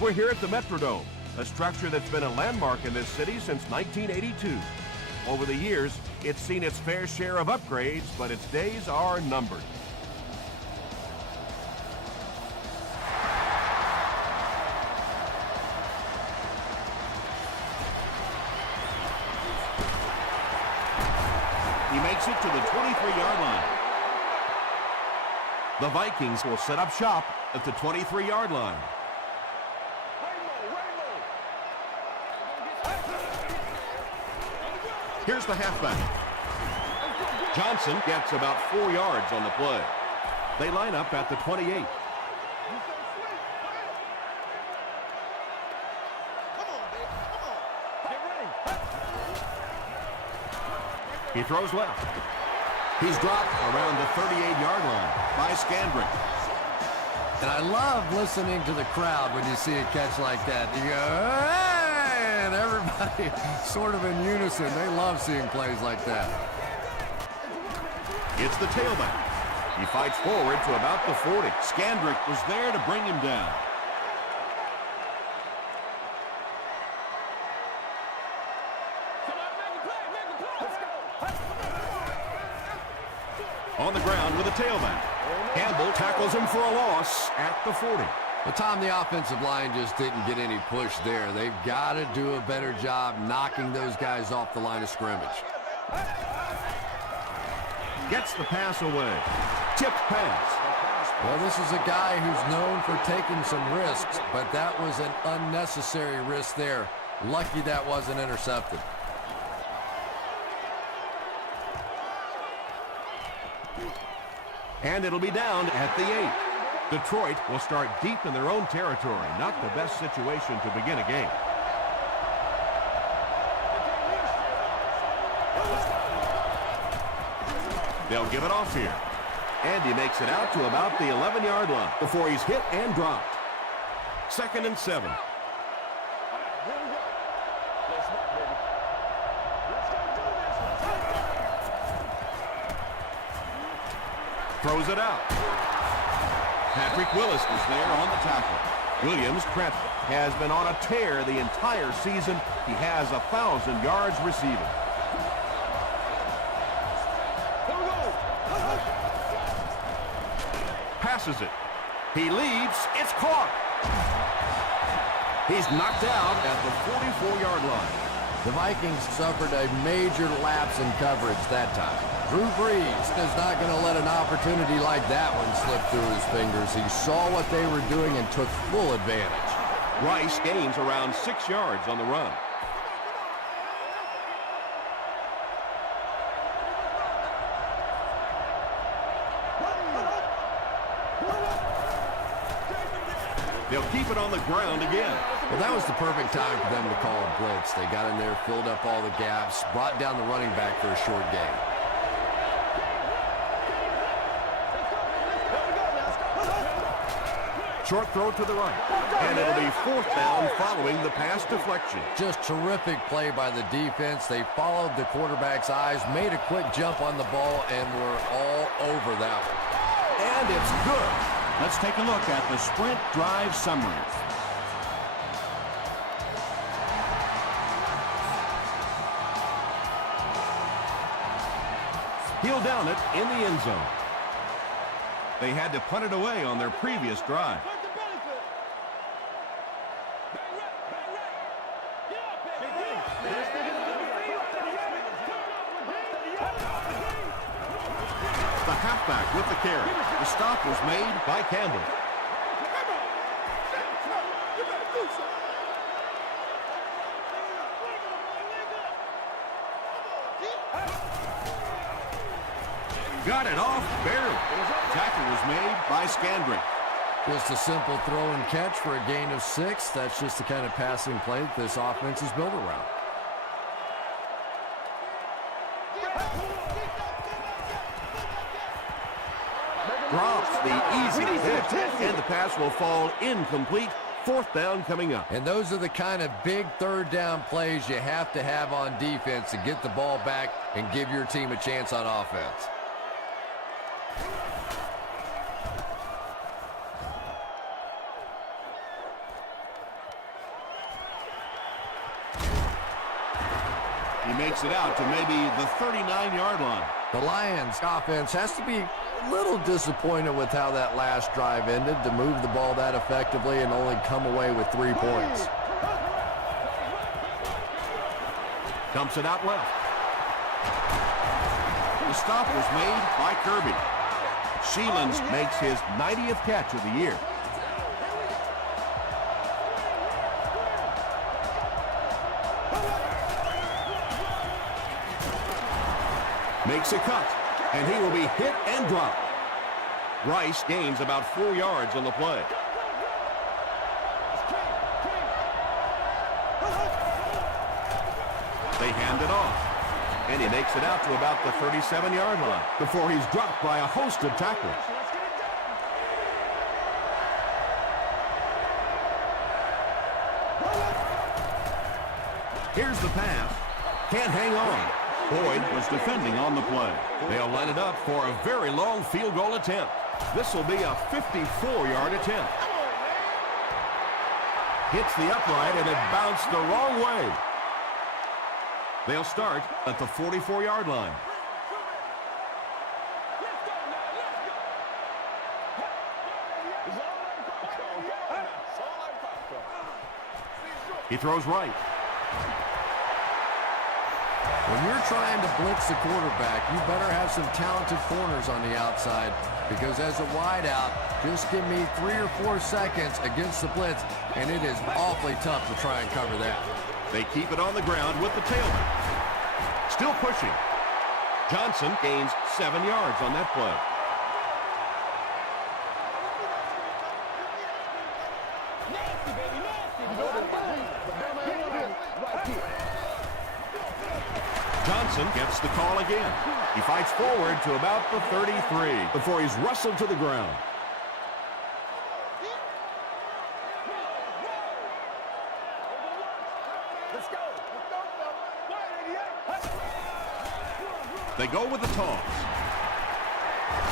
We're here at the Metrodome, a structure that's been a landmark in this city since 1982. Over the years, it's seen its fair share of upgrades, but its days are numbered. He makes it to the 23-yard line. The Vikings will set up shop at the 23-yard line. Here's the halfback. Johnson gets about 4 yards on the play. They line up at the 28. He throws left. He's dropped around the 38-yard line by Scandrick. And I love listening to the crowd when you see a catch like that. You go, hey! And everybody sort of in unison. They love seeing plays like that. It's the tailback. He fights forward to about the 40. Scandrick was there to bring him down. On the ground with a tailback. Campbell tackles him for a loss at the 40. But Tom, the offensive line just didn't get any push there. They've got to do a better job knocking those guys off the line of scrimmage. Gets the pass away. Tipped pass. Well, this is a guy who's known for taking some risks, but that was an unnecessary risk there. Lucky that wasn't intercepted. And it'll be down at the 8. Detroit will start deep in their own territory. Not the best situation to begin a game. They'll give it off here. And he makes it out to about the 11-yard line before he's hit and dropped. 2nd and 7. Throws it out. Patrick Willis was there on the tackle. Williams, Trent, has been on a tear the entire season. He has 1,000 yards receiving. Passes it. He leads. It's caught. He's knocked out at the 44-yard line. The Vikings suffered a major lapse in coverage that time. Drew Brees is not going to let an opportunity like that one slip through his fingers. He saw what they were doing and took full advantage. Rice gains around 6 yards on the run. They'll keep it on the ground again. Well, that was the perfect time for them to call a blitz. They got in there, filled up all the gaps, brought down the running back for a short gain. Short throw to the right. And it'll be 4th down following the pass deflection. Just terrific play by the defense. They followed the quarterback's eyes, made a quick jump on the ball, and were all over that one. And it's good. Let's take a look at the sprint drive summary. He'll down it in the end zone. They had to punt it away on their previous drive. The halfback with the carry. The stop was made by Campbell. Got it off barely. Tackle was made by Scandrick. Just a simple throw and catch for a gain of 6. That's just the kind of passing play that this offense is built around. Drops the easy pitch, and the pass will fall incomplete. 4th down coming up. And those are the kind of big 3rd down plays you have to have on defense to get the ball back and give your team a chance on offense. He makes it out to maybe the 39-yard line. The Lions offense has to be a little disappointed with how that last drive ended to move the ball that effectively and only come away with 3 points. Dumps it out left. The stop was made by Kirby. Sheelan's makes his 90th catch of the year. Makes a cut, and he will be hit and dropped. Rice gains about 4 yards on the play. They hand it off, and he makes it out to about the 37-yard line before he's dropped by a host of tacklers. Here's the pass. Can't hang on. Boyd was defending on the play. They'll line it up for a very long field goal attempt. This will be a 54-yard attempt. Hits the upright, and it bounced the wrong way. They'll start at the 44-yard line. He throws right. When you're trying to blitz the quarterback, you better have some talented corners on the outside, because as a wideout, just give me 3 or 4 seconds against the blitz, and it is awfully tough to try and cover that. They keep it on the ground with the tailback. Still pushing. Johnson gains 7 yards on that play. Johnson gets the call again. He fights forward to about the 33 before he's wrestled to the ground. They go with the toss.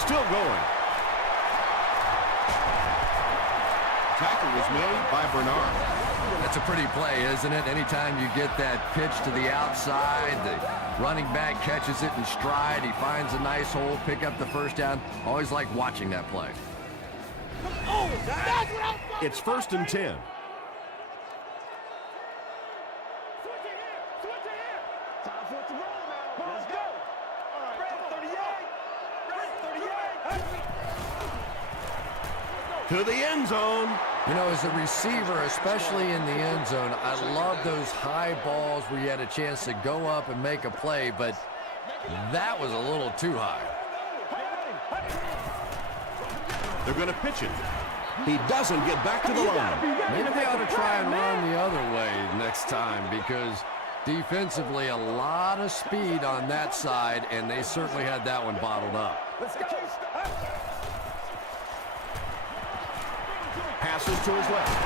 Still going. Tackle was made by Bernard. That's a pretty play, isn't it? Anytime you get that pitch to the outside, the running back catches it in stride. He finds a nice hole, pick up the first down. Always like watching that play. It's 1st and 10. To the end zone. You know, as a receiver, especially in the end zone, I love those high balls where you had a chance to go up and make a play, but that was a little too high. They're going to pitch it. He doesn't get back to the line. Maybe they ought to try and run the other way next time, because defensively, a lot of speed on that side, and they certainly had that one bottled up. Passes to his left.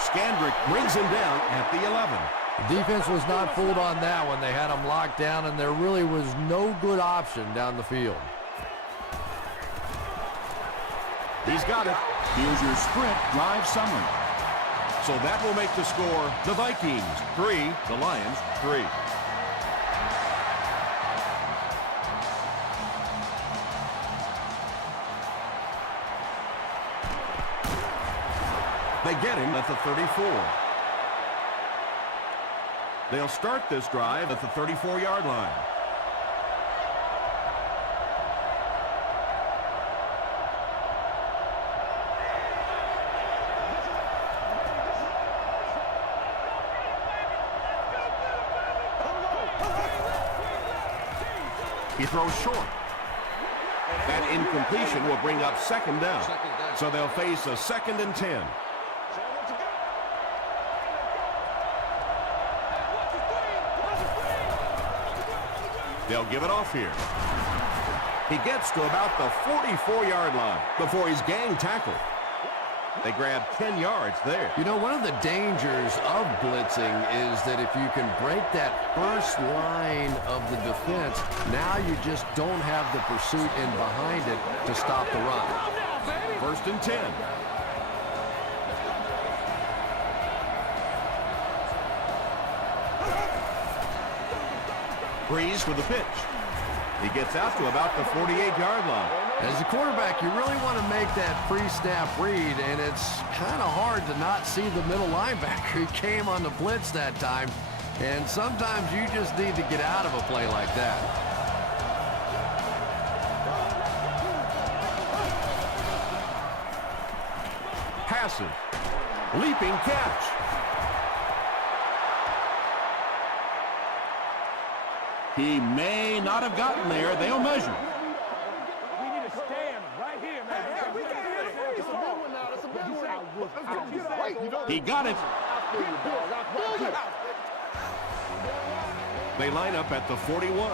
Scandrick brings him down at the 11. The defense was not fooled on that one. They had him locked down, and there really was no good option down the field. He's got it. Here's your sprint drive summary. So that will make the score the Vikings 3, the Lions 3. They get him at the 34. They'll start this drive at the 34-yard line. He throws short. That incompletion will bring up 2nd down. So they'll face a 2nd and 10. They'll give it off here. He gets to about the 44-yard line before he's gang tackled. They grab 10 yards there. You know, one of the dangers of blitzing is that if you can break that first line of the defense, now you just don't have the pursuit in behind it to stop the run. 1st and 10. Breeze for the pitch. He gets out to about the 48-yard line. As a quarterback, you really want to make that pre-snap read, and it's kind of hard to not see the middle linebacker. He came on the blitz that time, and sometimes you just need to get out of a play like that. Passes. Leaping catch. He may not have gotten there. They'll measure. We need to stand right here, man. It's a good one now. It's a big one. He got it. They line up at the 41.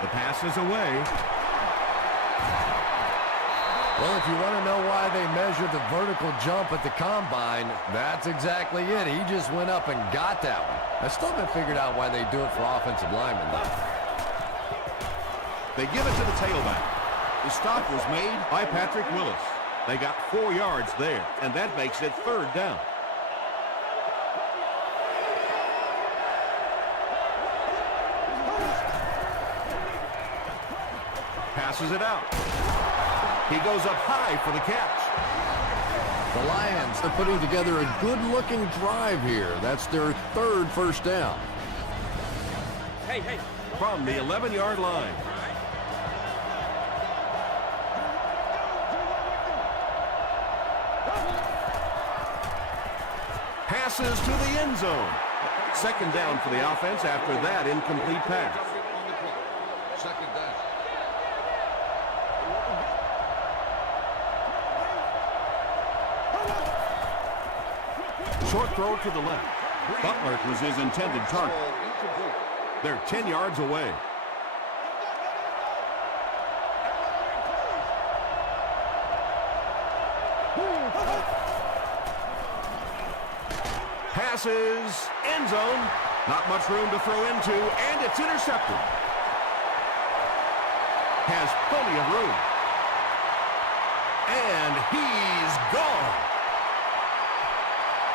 The pass is away. Well, if you want to know why they measure the vertical jump at the combine, that's exactly it. He just went up and got that one. I still haven't figured out why they do it for offensive linemen, though. They give it to the tailback. The stop was made by Patrick Willis. They got 4 yards there, and that makes it 3rd down. Passes it out. He goes up high for the catch. The Lions are putting together a good-looking drive here. That's their 3rd first down. Hey. From the 11-yard line. Passes to the end zone. 2nd down for the offense after that incomplete pass. 2nd down. Short throw to the left. Butler was his intended target. They're 10 yards away. Passes, end zone. Not much room to throw into, and it's intercepted. Has plenty of room. And he's gone.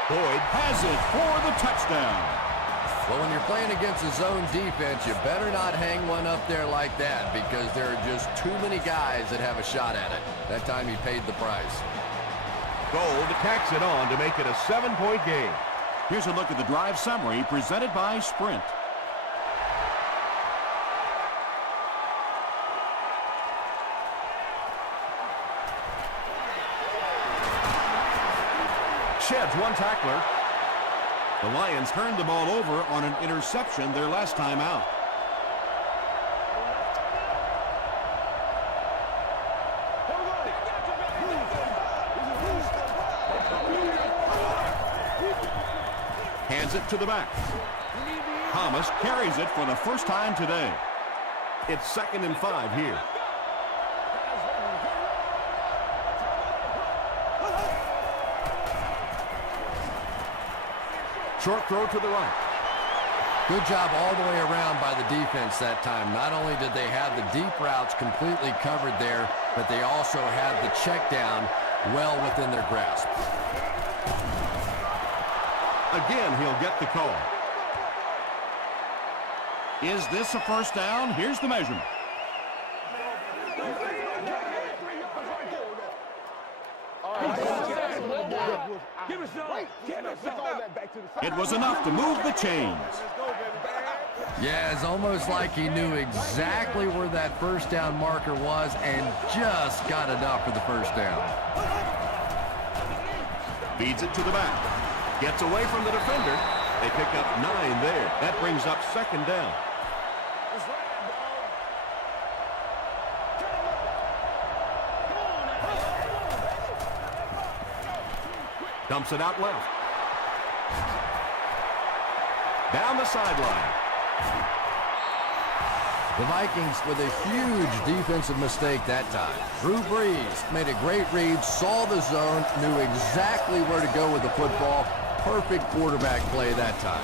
Boyd has it for the touchdown. Well, when you're playing against a zone defense, you better not hang one up there like that because there are just too many guys that have a shot at it. That time he paid the price. Gold tacks it on to make it a 7-point game. Here's a look at the drive summary presented by Sprint. Sheds one tackler. The Lions turned the ball over on an interception their last time out. Hands it to the back. Thomas carries it for the first time today. It's 2nd and 5 here. Short throw to the right. Good job all the way around by the defense that time. Not only did they have the deep routes completely covered there, but they also had the check down well within their grasp. Again, he'll get the call. Is this a first down? Here's the measurement. It was enough to move the chains. Yeah, it's almost like he knew exactly where that first down marker was and just got enough for the first down. Feeds it to the back. Gets away from the defender. They pick up 9 there. That brings up 2nd down. Dumps it out left. Down the sideline. The Vikings with a huge defensive mistake that time. Drew Brees made a great read, saw the zone, knew exactly where to go with the football. Perfect quarterback play that time.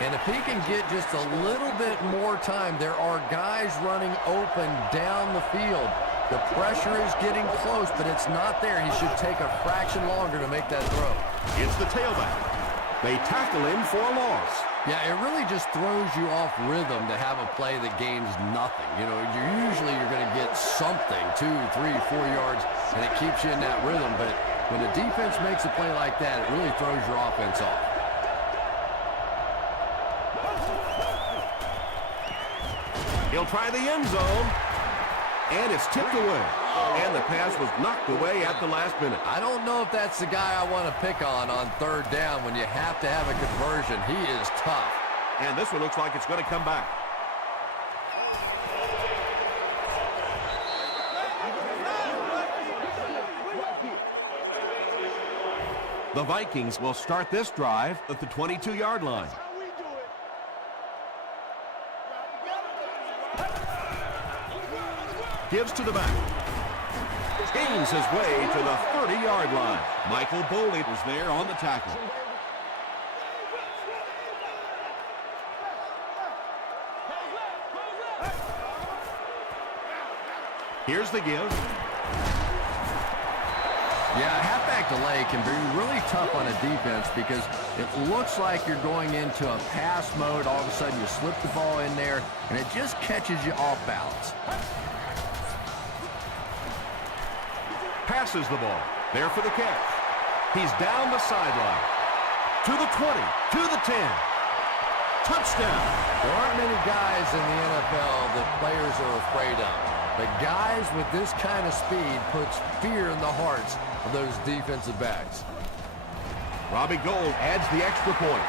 And if he can get just a little bit more time, there are guys running open down the field. The pressure is getting close, but it's not there. He should take a fraction longer to make that throw. It's the tailback. They tackle him for a loss. Yeah, it really just throws you off rhythm to have a play that gains nothing. You know, you're going to get something, 2, 3, 4 yards, and it keeps you in that rhythm. But when the defense makes a play like that, it really throws your offense off. He'll try the end zone. And it's tipped away. And the pass was knocked away at the last minute. I don't know if that's the guy I want to pick on third down when you have to have a conversion. He is tough. And this one looks like it's going to come back. The Vikings will start this drive at the 22-yard line. Gives to the back. Gains his way to the 30-yard line. Michael Boley was there on the tackle. Here's the give. Yeah, a halfback delay can be really tough on a defense because it looks like you're going into a pass mode. All of a sudden you slip the ball in there, and it just catches you off balance. Passes the ball. There for the catch. He's down the sideline. To the 20. To the 10. Touchdown. There aren't many guys in the NFL that players are afraid of. But guys with this kind of speed puts fear in the hearts of those defensive backs. Robbie Gould adds the extra point.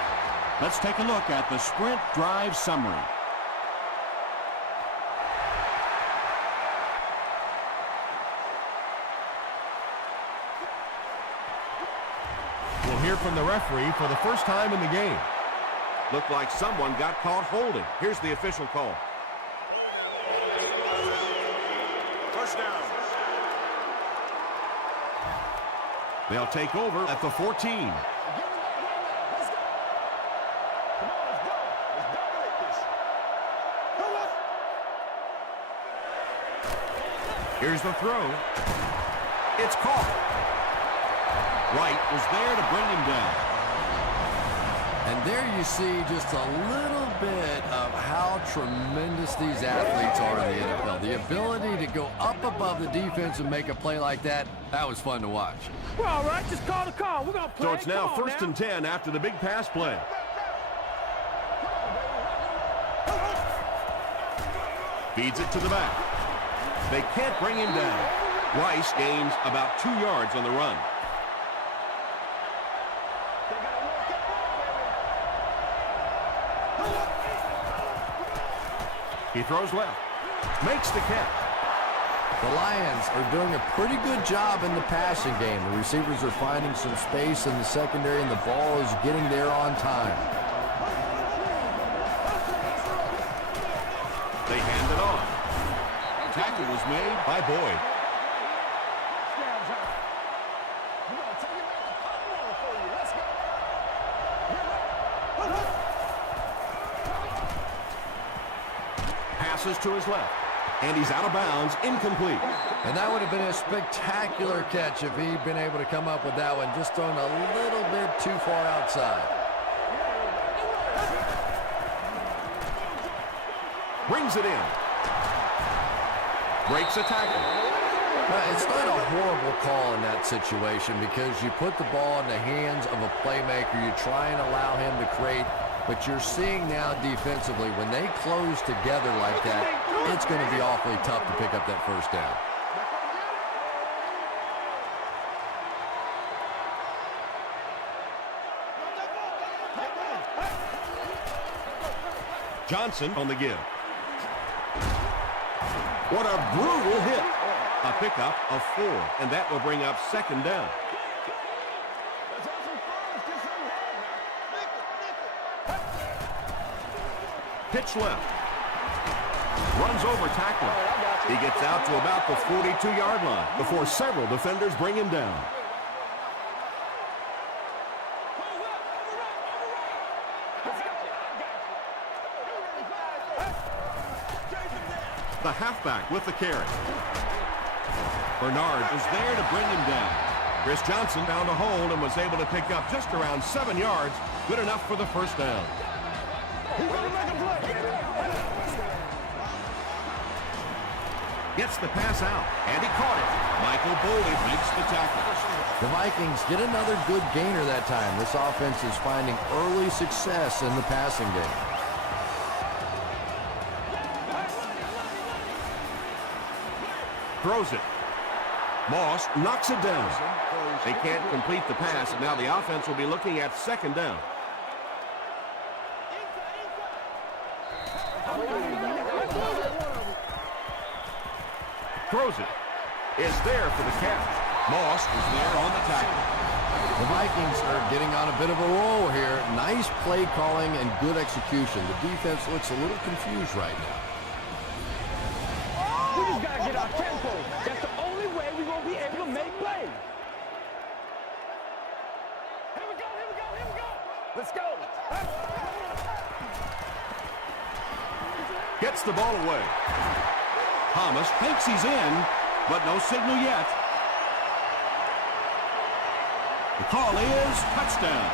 Let's take a look at the sprint drive summary. We'll hear from the referee for the first time in the game. Looked like someone got caught holding. Here's the official call. First down. They'll take over at the 14. Here's the throw. It's caught. Wright was there to bring him down. And there you see just a little bit of how tremendous these athletes are in the NFL. The ability to go up above the defense and make a play like that, that was fun to watch. We're all right. Just call the call. We're going to play. So it's now first and 10 after the big pass play. Feeds it to the back. They can't bring him down. Rice gains about 2 yards on the run. He throws left. Makes the catch. The Lions are doing a pretty good job in the passing game. The receivers are finding some space in the secondary, and the ball is getting there on time. They hand it on. Tackle was made by Boyd. Passes to his left. And he's out of bounds, incomplete. And that would have been a spectacular catch if he'd been able to come up with that one, just thrown a little bit too far outside. Brings it in. Breaks a tackle. Well, it's not a horrible call in that situation because you put the ball in the hands of a playmaker. You try and allow him to create, but you're seeing now defensively, when they close together like that, it's going to be awfully tough to pick up that first down. Johnson on the give. What a brutal hit. A pickup of 4, and that will bring up second down. Pitch left. Runs over tackler. He gets out to about the 42-yard line before several defenders bring him down. The halfback with the carry. Bernard was there to bring him down. Chris Johnson found a hold and was able to pick up just around 7 yards. Good enough for the first down. He's gonna make a play. Gets the pass out, and he caught it. Michael Boley makes the tackle. The Vikings get another good gainer that time. This offense is finding early success in the passing game. Throws it. Moss knocks it down. They can't complete the pass, and now the offense will be looking at second down. Throws it. Is there for the catch. Moss is there on the tackle. The Vikings are getting on a bit of a roll here. Nice play calling and good execution. The defense looks a little confused right now. We just gotta get our tempo. That's the only way we're gonna be able to make plays. Here we go, here we go, here we go. Let's go. Gets the ball away. Thomas thinks he's in, but no signal yet. The call is touchdown.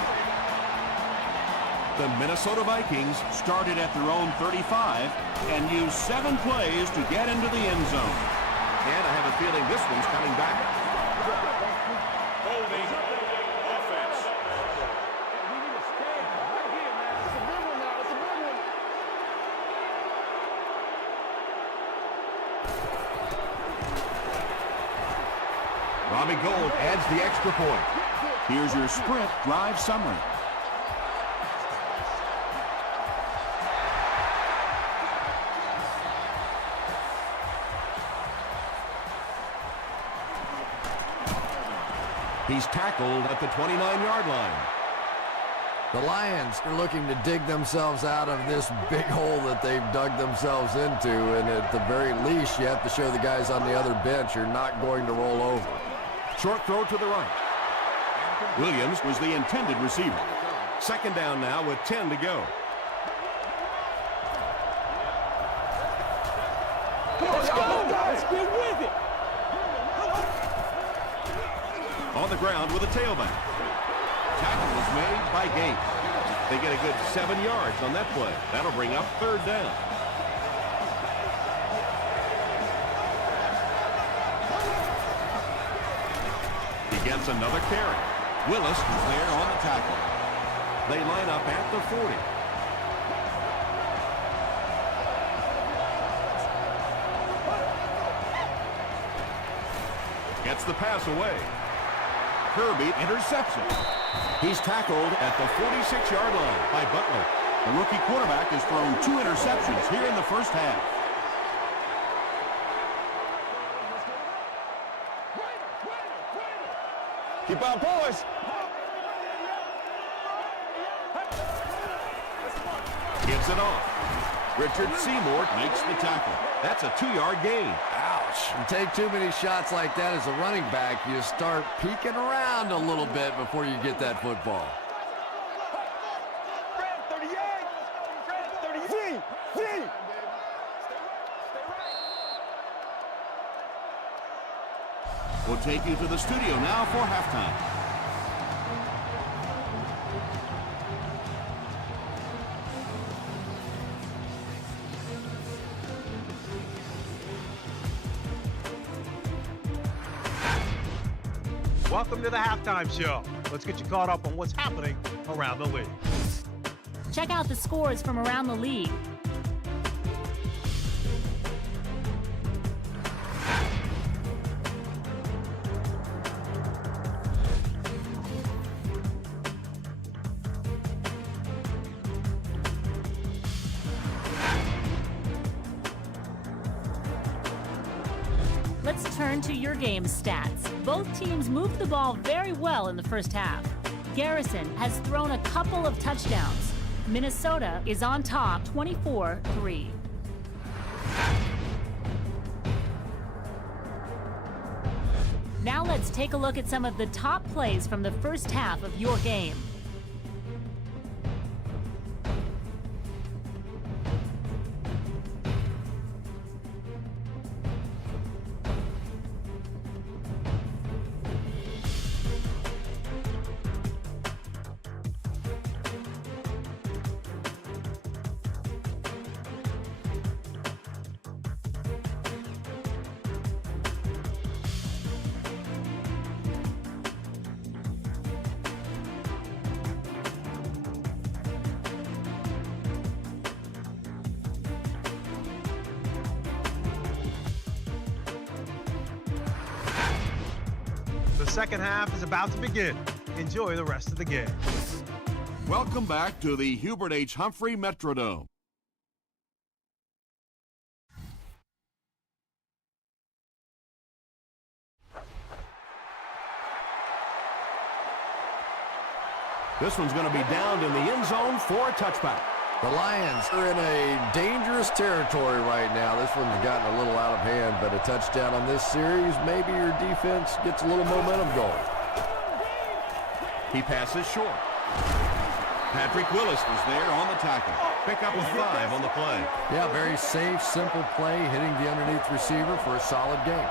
The Minnesota Vikings started at their own 35 and used 7 plays to get into the end zone. And I have a feeling this one's coming back. Holding offense. We need to stand right here, man. It's a big one now. It's a big one. Robbie Gould adds the extra point. Here's your Sprint drive summary. He's tackled at the 29-yard line. The Lions are looking to dig themselves out of this big hole that they've dug themselves into, and at the very least, you have to show the guys on the other bench you're not going to roll over. Short throw to the right. Williams was the intended receiver. Second down now with 10 to go. Let's go, guys. Get with it. On the ground with a tailback. Tackle was made by Gates. They get a good 7 yards on that play. That'll bring up third down. He gets another carry. Willis is there on the tackle. They line up at the 40. Gets the pass away. Kirby intercepts it. He's tackled at the 46-yard line by Butler. The rookie quarterback has thrown 2 interceptions here in the first half. Keep on, boys. Gives it off. Richard Seymour makes the tackle. That's a 2-yard gain. Ouch. You take too many shots like that as a running back, you start peeking around a little bit before you get that football. Fred, 38. Fred, 30. Z. We'll take you to the studio now for halftime. Welcome to the halftime show. Let's get you caught up on what's happening around the league. Check out the scores from around the league. Let's turn to your game stats. Both teams moved the ball very well in the first half. Garrison has thrown a couple of touchdowns. Minnesota is on top 24-3. Now let's take a look at some of the top plays from the first half of your game. second half is about to begin. Enjoy the rest of the game. Welcome back to the Hubert H. Humphrey Metrodome. This one's going to be downed in the end zone for a touchback. The Lions are in a dangerous territory right now. This one's gotten a little out of hand, but a touchdown on this series, maybe your defense gets a little momentum going. He passes short. Patrick Willis was there on the tackle. Pick up a 5 on the play. Yeah, very safe, simple play, hitting the underneath receiver for a solid gain.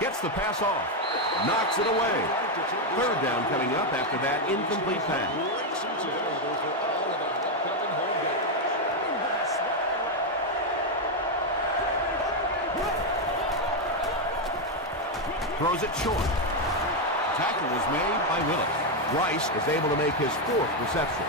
Gets the pass off. Knocks it away. Third down coming up after that incomplete pass. Throws it short. Tackle was made by Willis. Rice is able to make his 4th reception.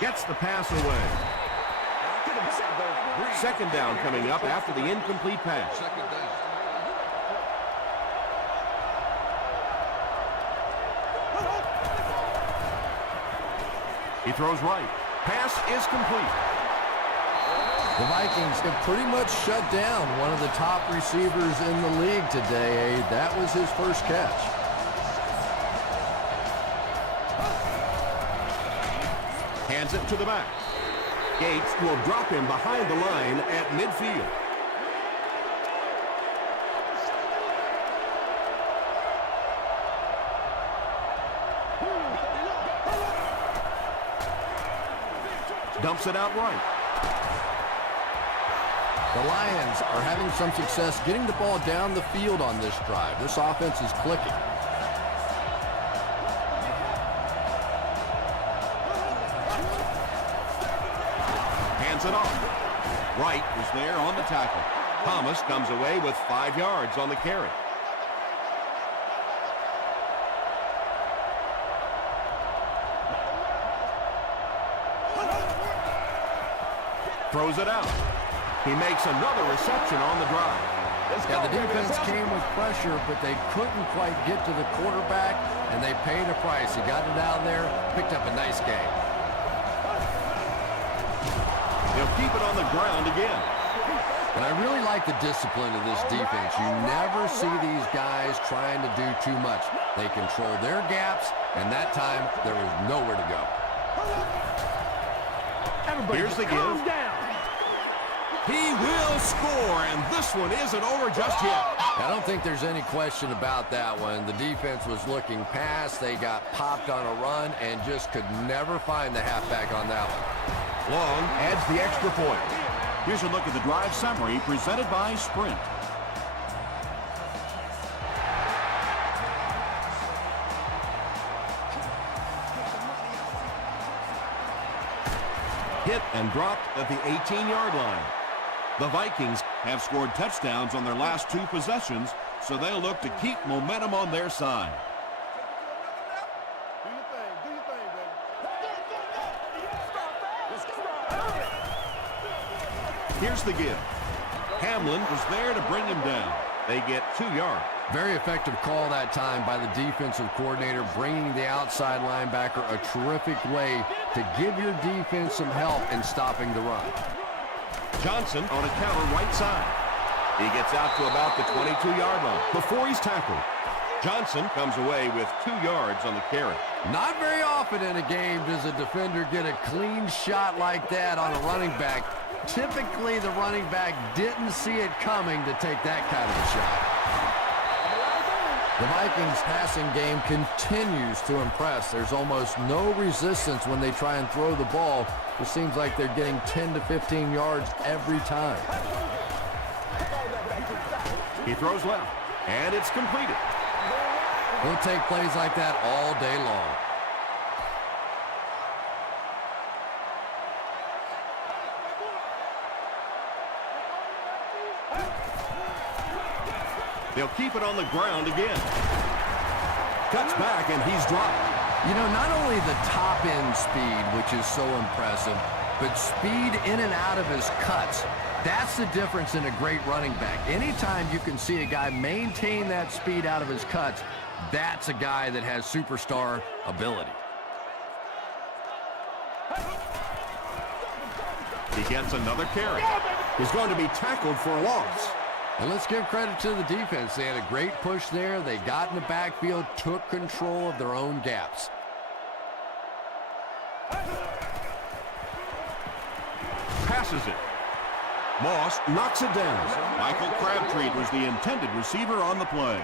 Gets the pass away. Second down coming up after the incomplete pass. He throws right. Pass is complete. The Vikings have pretty much shut down one of the top receivers in the league today. That was his first catch. Hands it to the back. Gates will drop him behind the line at midfield. Dumps it out right. The Lions are having some success getting the ball down the field on this drive. This offense is clicking. Hands it off. Wright was there on the tackle. Thomas comes away with 5 yards on the carry. Throws it out. He makes another reception on the drive. Yeah, the defense came with pressure, but they couldn't quite get to the quarterback, and they paid a price. He got it out there, picked up a nice game. He'll keep it on the ground again. And I really like the discipline of this defense. You never see these guys trying to do too much. They control their gaps, and that time there was nowhere to go. Here's the give. He will score, and this one isn't over just yet. I don't think there's any question about that one. The defense was looking past. They got popped on a run and just could never find the halfback on that one. Long adds the extra point. Here's a look at the drive summary presented by Sprint. Hit and dropped at the 18-yard line. The Vikings Have scored touchdowns on their last 2 possessions, so they'll look to keep momentum on their side. Here's the give. Hamlin was there to bring him down. They get 2 yards. Very effective call that time by the defensive coordinator, bringing the outside linebacker a terrific way to give your defense some help in stopping the run. Johnson on a counter right side. He gets out to about the 22-yard line before he's tackled. Johnson comes away with 2 yards on the carry. Not very often in a game does a defender get a clean shot like that on a running back. Typically, the running back didn't see it coming to take that kind of a shot. The Vikings passing game continues to impress. There's almost no resistance when they try and throw the ball. It seems like they're getting 10 to 15 yards every time. He throws left, and it's completed. We'll take plays like that all day long. They'll keep it on the ground again. Cuts back, and he's dropped. You know, not only the top-end speed, which is so impressive, but speed in and out of his cuts. That's the difference in a great running back. Anytime you can see a guy maintain that speed out of his cuts, that's a guy that has superstar ability. He gets another carry. He's going to be tackled for a loss. And let's give credit to the defense. They had a great push there. They got in the backfield, took control of their own gaps. Passes it. Moss knocks it down. Michael Crabtree was the intended receiver on the play.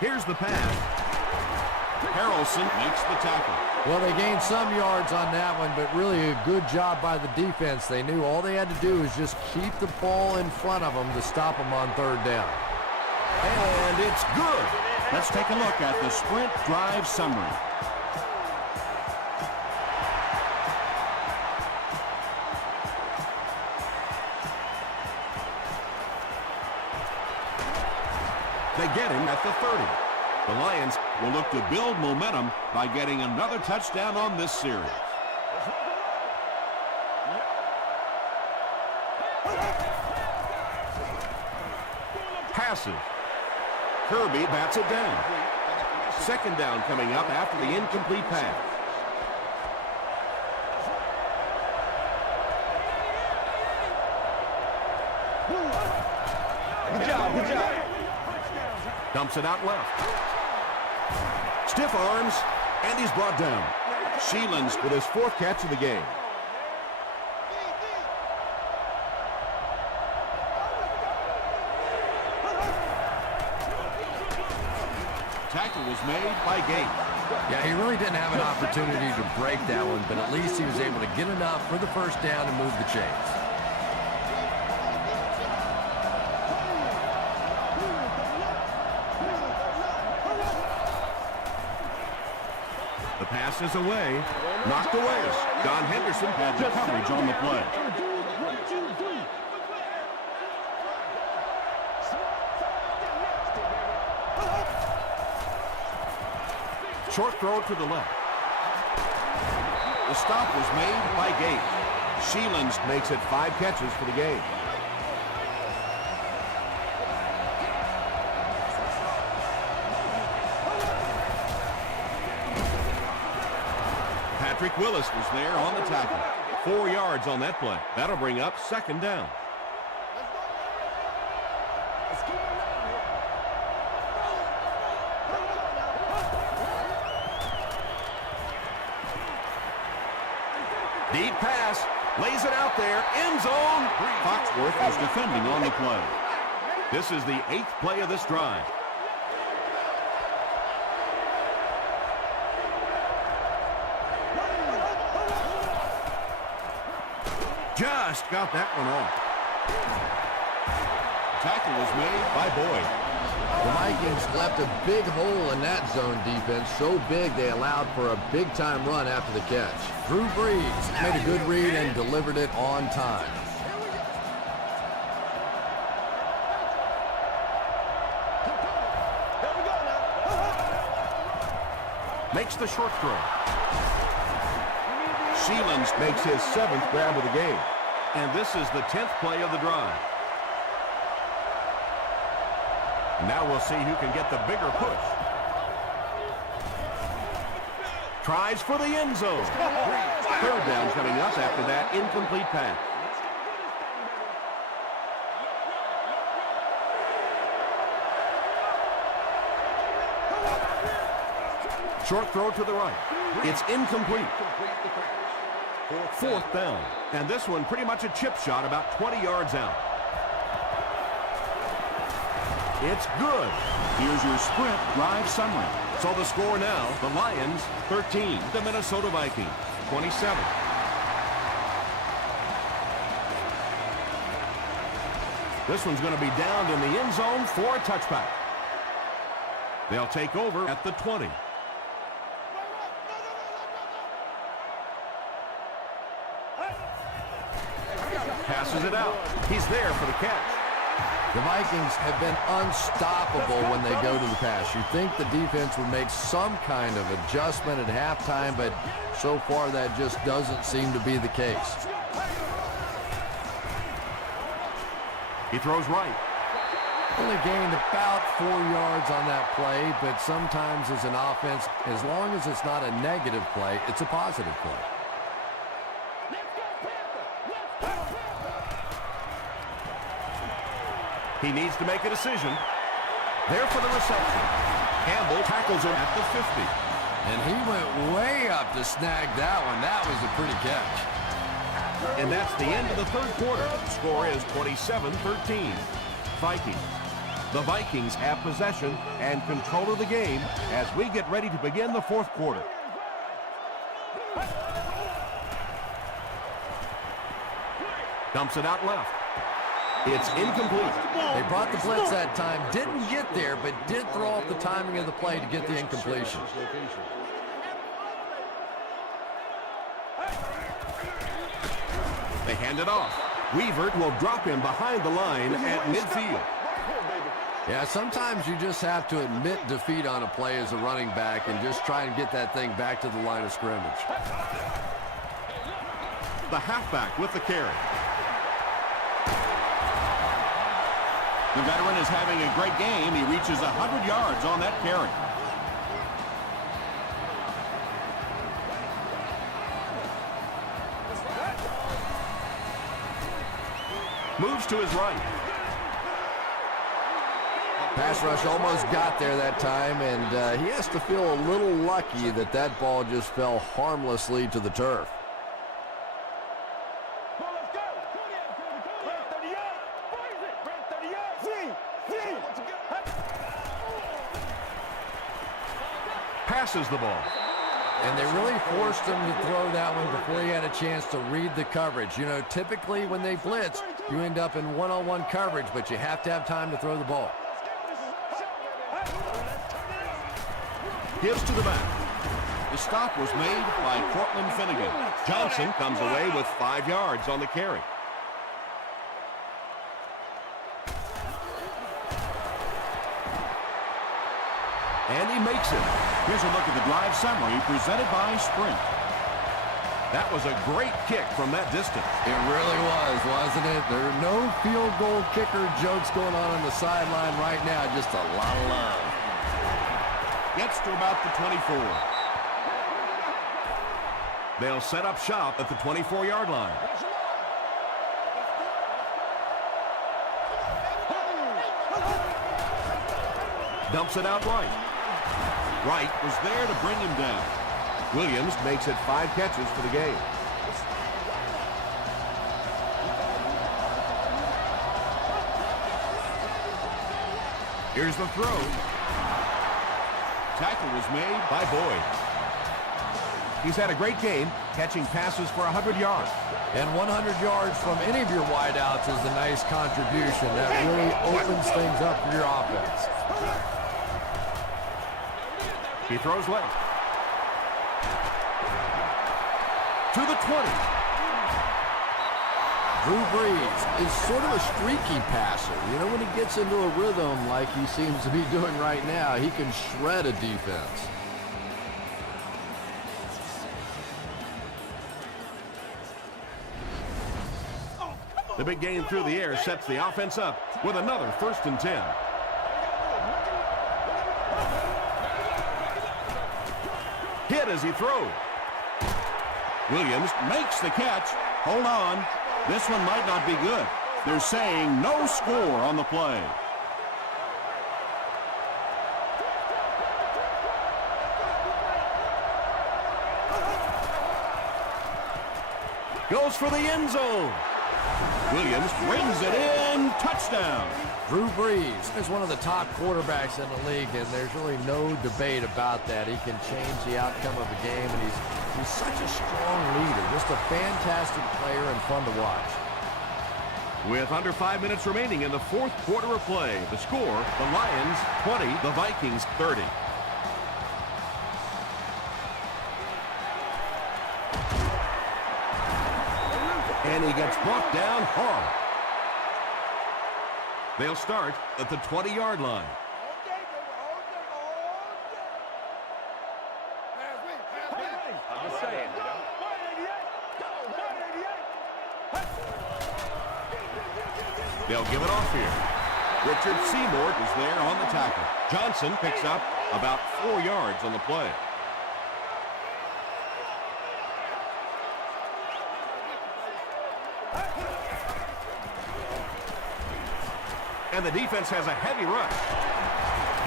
Here's the pass. Harrelson makes the tackle. Well, they gained some yards on that one, but really a good job by the defense. They knew all they had to do was just keep the ball in front of them to stop them on third down. And it's good. Let's take a look at the sprint drive summary. They get him at the 30. The Lions will look to build momentum by getting another touchdown on this series. Passes. Kirby bats it down. Second down coming up after the incomplete pass. Good job, good job. Dumps it out left. Stiff arms, and he's brought down. Sheelan's with his fourth catch of the game. Tackle was made by Gates. Yeah, he really didn't have an opportunity to break that one, but at least he was able to get enough for the first down and move the chains. The pass is away. Knocked away. Don Henderson had the coverage on the play. Short throw to the left. The stop was made by Gates. Sheelan's makes it 5 catches for the game. Patrick Willis was there on the tackle. 4 yards on that play. That'll bring up second down. Deep pass. Lays it out there. End zone. Foxworth was defending on the play. This is the 8th play of this drive. Just got that one off. Tackle was made by Boyd. The Vikings left a big hole in that zone defense, so big they allowed for a big-time run after the catch. Drew Brees made a good read and delivered it on time. Makes the short throw. Sheelan's Makes his 7th grab of the game. and this is the 10th play of the drive. Now we'll see who can get the bigger push. Tries for the end zone. Third down coming up after that incomplete pass. Short throw to the right. It's incomplete. 4th down. And this one pretty much a chip shot about 20 yards out. It's good. Here's your sprint drive summary. So the score now, the Lions 13, the Minnesota Vikings 27. This one's going to be downed in the end zone for a touchback. They'll take over at the 20. passes it out. He's there for the catch. The Vikings have been unstoppable when they go to the pass. You think the defense would make some kind of adjustment at halftime, but so far that just doesn't seem to be the case. He throws right. Only gained about 4 yards on that play, but sometimes as an offense, as long as it's not a negative play, it's a positive play. He needs to make a decision. There for the reception. Campbell tackles him at the 50. And he went way up to snag that one. That was a pretty catch. And that's the end of the third quarter. The score is 27-13. Vikings. The Vikings have possession and control of the game as we get ready to begin the fourth quarter. Dumps it out left. It's incomplete. They brought the blitz that time. Didn't get there, but did throw off the timing of the play to get the incompletion. They hand it off. Weaver will drop him behind the line at midfield. Yeah, sometimes you just have to admit defeat on a play as a running back and just try and get that thing back to the line of scrimmage. The halfback with the carry. The veteran is having a great game. He reaches 100 yards on that carry. Moves to his right. Pass rush almost got there that time, and he has to feel a little lucky that that ball just fell harmlessly to the turf. Passes the ball. And they really forced him to throw that one before he had a chance to read the coverage. You know, typically when they blitz, you end up in one-on-one coverage, but you have to have time to throw the ball. Gives to the back. The stop was made by Cortland Finnegan. Johnson comes away with 5 yards on the carry. And he makes it. Here's a look at the drive summary presented by Sprint. That was a great kick from that distance. It really was, wasn't it? There are no field goal kicker jokes going on the sideline right now. Just a lot of love. Gets to about the 24. They'll set up shop at the 24-yard line. Dumps it out right. Wright was there to bring him down. Williams makes it 5 catches for the game. Here's the throw. Tackle was made by Boyd. He's had a great game, catching passes for 100 yards. And 100 yards from any of your wideouts is a nice contribution. That really opens things up for your offense. He throws left. To the 20. Drew Brees is sort of a streaky passer. You know, when he gets into a rhythm like he seems to be doing right now, he can shred a defense. The big game through the air sets the offense up with another 1st and 10. Hit as he throws. Williams makes the catch. Hold on. This one might not be good. They're saying no score on the play. Goes for the end zone. Williams brings it in. Touchdown. Drew Brees is one of the top quarterbacks in the league, and there's really no debate about that. He can change the outcome of a game, and he's such a strong leader. Just a fantastic player and fun to watch. With under 5 minutes remaining in the fourth quarter of play, the score, the Lions 20, the Vikings 30. And And he gets brought down hard. They'll start at the 20-yard line. I'm just saying, you know. They'll give it off here. Richard Seymour is there on the tackle. Johnson picks up about 4 yards on the play. And the defense has a heavy rush.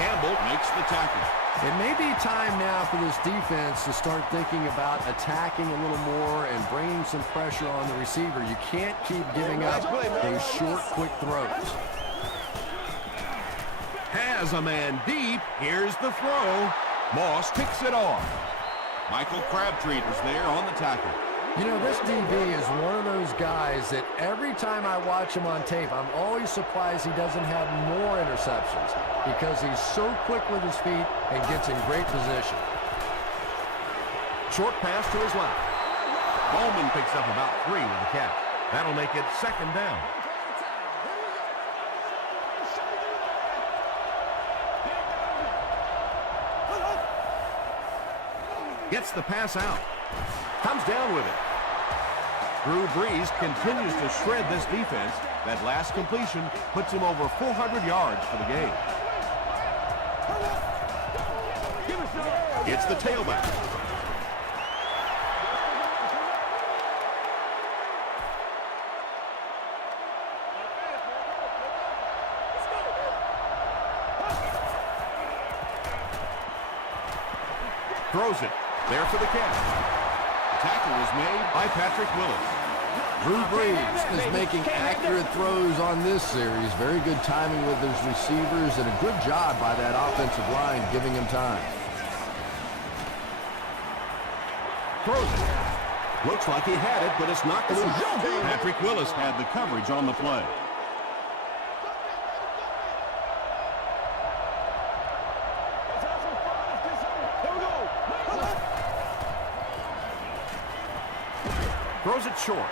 Campbell makes the tackle. It may be time now for this defense to start thinking about attacking a little more and bringing some pressure on the receiver. You can't keep giving up those short, quick throws. Has a man deep. Here's the throw. Moss kicks it off. Michael Crabtree is there on the tackle. You know, this DB is one of those guys that every time I watch him on tape, I'm always surprised he doesn't have more interceptions because he's so quick with his feet and gets in great position. Short pass to his left. Bowman picks up about 3 with the catch. That'll make it 2nd down. Gets the pass out. Comes down with it. Drew Brees continues to shred this defense. That last completion puts him over 400 yards for the game. It's the tailback. Throws it. There for the catch. Tackle was made by Patrick Willis. Drew Brees is making accurate throws on this series. Very good timing with his receivers and a good job by that offensive line giving him time. Throws it. Looks like he had it, but it's knocked loose. Patrick Willis had the coverage on the play. Throws it short.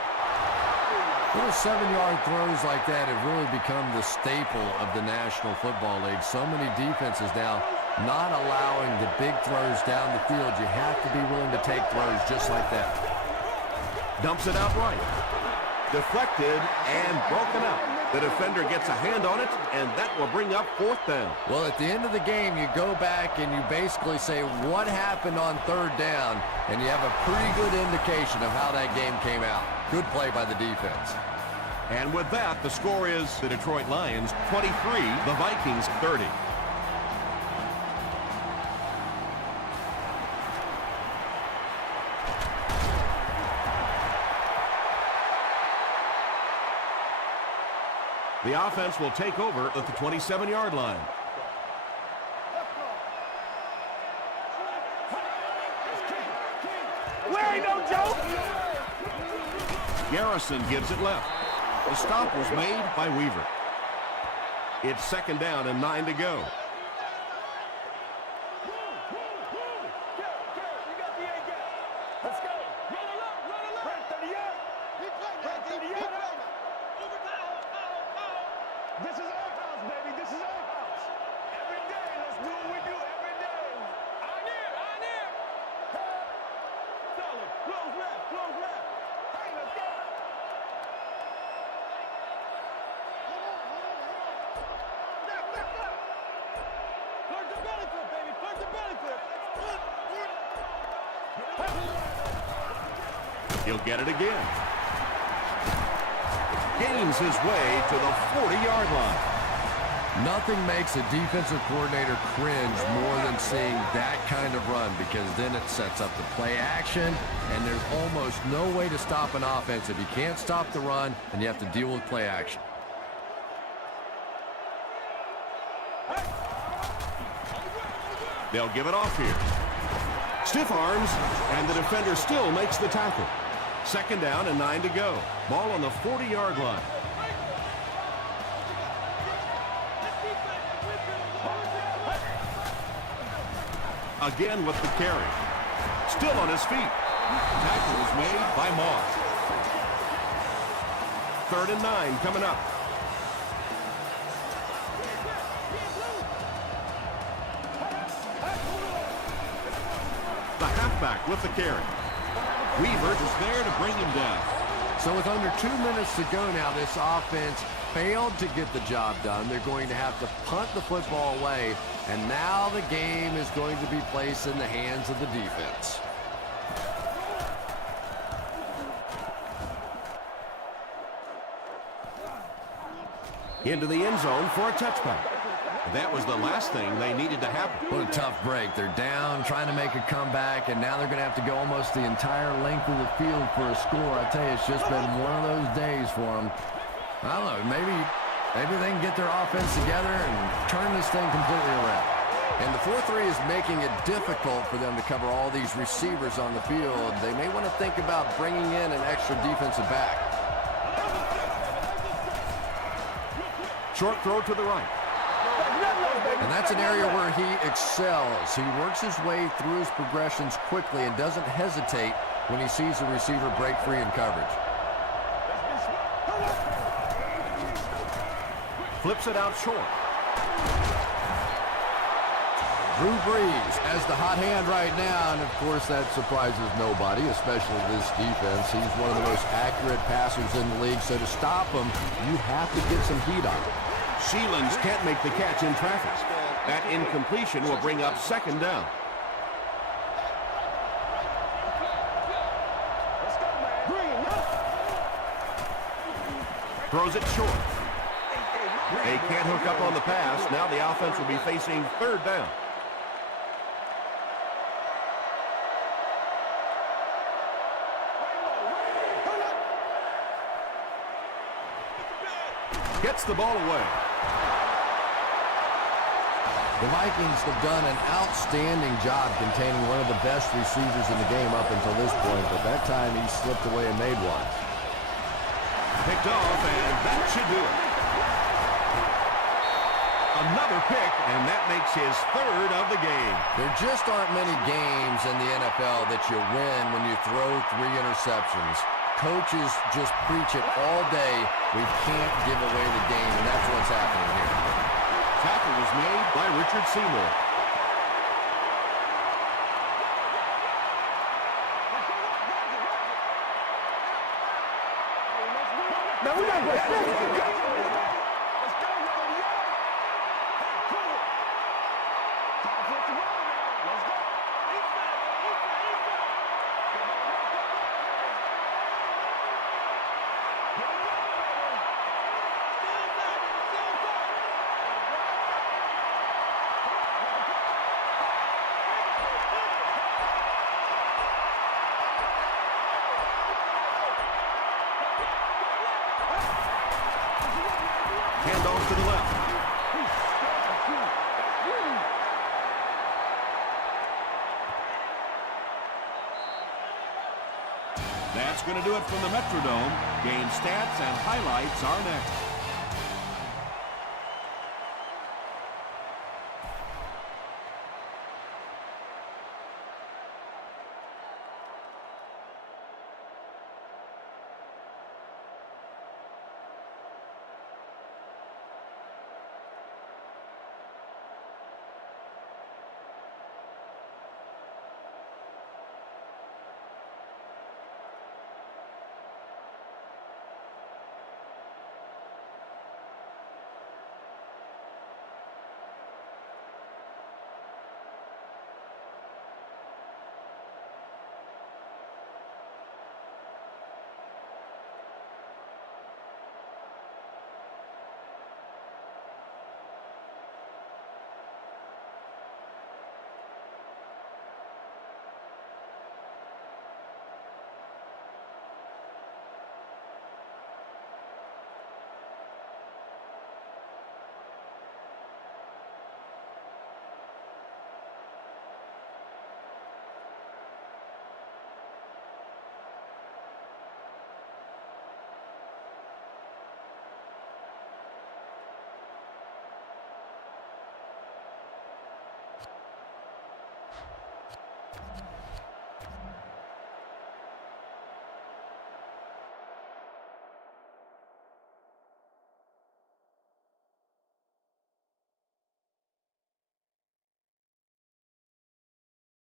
Little 7-yard throws like that have really become the staple of the National Football League. So many defenses now not allowing the big throws down the field. You have to be willing to take throws just like that. Dumps it out right. Deflected and broken up. The defender gets a hand on it, and that will bring up 4th down. Well, at the end of the game, you go back and you basically say what happened on 3rd down, and you have a pretty good indication of how that game came out. Good play by the defense. And with that, the score is the Detroit Lions 23, the Vikings 30. The offense will take over at the 27-yard line. Where ain't no joke? Garrison gives it left. The stop was made by Weaver. It's 2nd down and 9 to go. Let's go. Run it up. Brent 38. Brent 38. This is our house, baby. This is our house. Every day, let's do what we do every day. On here. Solid. Close left. Hey, let's go. Left. Plug the belly flip, baby. Plug the belly flip. He'll get it again. Gains his way to the 40-yard line. Nothing makes a defensive coordinator cringe more than seeing that kind of run, because then it sets up the play action, and there's almost no way to stop an offense if you can't stop the run and you have to deal with play action. They'll give it off here. Stiff arms, and the defender still makes the tackle. 2nd down and 9 to go. Ball on the 40-yard line. Again with the carry. Still on his feet. Tackle is made by Moss. 3rd and 9 coming up. The halfback with the carry. Weaver is there to bring him down. So with under 2 minutes to go now, this offense failed to get the job done. They're going to have to punt the football away, and now the game is going to be placed in the hands of the defense. Into the end zone for a touchback. That was the last thing they needed to happen. What a tough break. They're down, trying to make a comeback, and now they're going to have to go almost the entire length of the field for a score. I tell you, it's just been one of those days for them. I don't know, maybe they can get their offense together and turn this thing completely around. And the 4-3 is making it difficult for them to cover all these receivers on the field. They may want to think about bringing in an extra defensive back. Short throw to the right. And that's an area where he excels. He works his way through his progressions quickly and doesn't hesitate when he sees a receiver break free in coverage. Flips it out short. Drew Brees as the hot hand right now, and of course that surprises nobody, especially this defense. He's one of the most accurate passers in the league, so to stop him, you have to get some heat on him. Sheelands can't make the catch in traffic. That incompletion will bring up 2nd down. Throws it short. They can't hook up on the pass. Now the offense will be facing 3rd down. Gets the ball away. The Vikings have done an outstanding job containing one of the best receivers in the game up until this point, but that time he slipped away and made one. Picked off, and that should do it. Another pick, and that makes his 3rd of the game. There just aren't many games in the NFL that you win when you throw 3 interceptions. Coaches just preach it all day. We can't give away the game, and that's what's happening here. Tackle was made by Richard Seymour. Now we got Handoff to the left. That's going to do it from the Metrodome. Game stats and highlights are next.